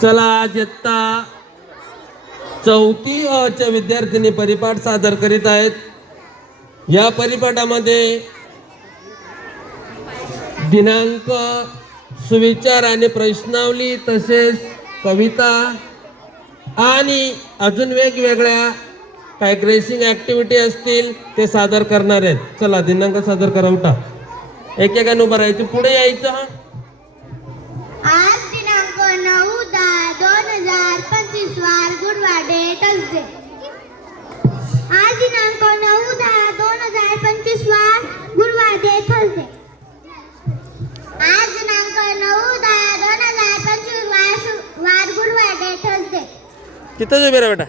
चला आज चौथी अच्या च्या विद्यार्थिनी परिपाठ सादर करीत आहेत. या परिपाठामध्ये दिनांक सुविचार आणि प्रश्नावली तसेच कविता आणि अजून वेगवेगळ्या काय ग्रेसिंग ऍक्टिव्हिटी असतील ते सादर करणार आहेत. चला दिनांक सादर करा उठा. एकेकाने उभं राहायचं. पुढे यायचं तिथंच उभे राहा बेटा?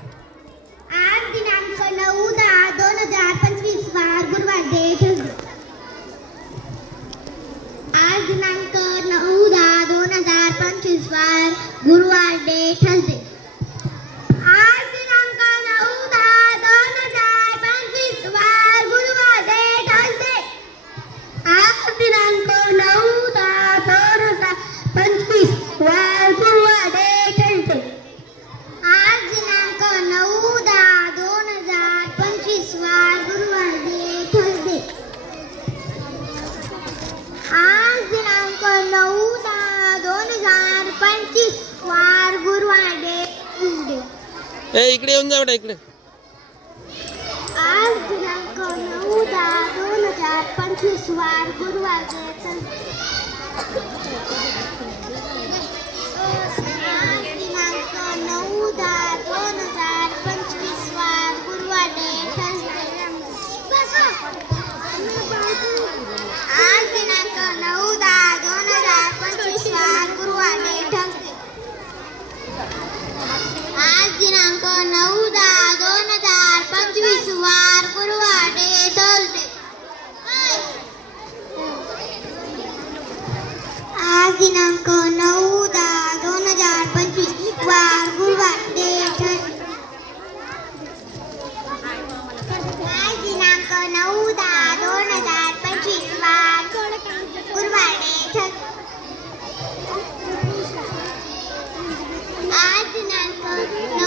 आज दिनांक नऊ दहा दोन हजार पंचवीस वार गुरुवाडे थर्सडे आज दिनांक नऊ दहा दोन हजार पंचवीस वार गुरुवार डे थर्सडे ए, इकडे येऊन जा बेटा, इकडे. आज दिनांक नऊ, दहा, दोन हज़ार पंचवीस, वार, गुरुवार आज दिनांक नऊ, दहा, दोन हज़ार पंचवीस, वार, गुरुवार डे आज दिनांक नऊ दहा दोन हज़ार पंचवीस वार गुरुवार डे थर्सडे आज दिनांक नऊ दहा दोन हज़ार पंचवीस वार गुरुवार डे आज दिनांक नऊ दहा दोन हज़ार पंचवीस वार गुरुवार डे आज दिनांक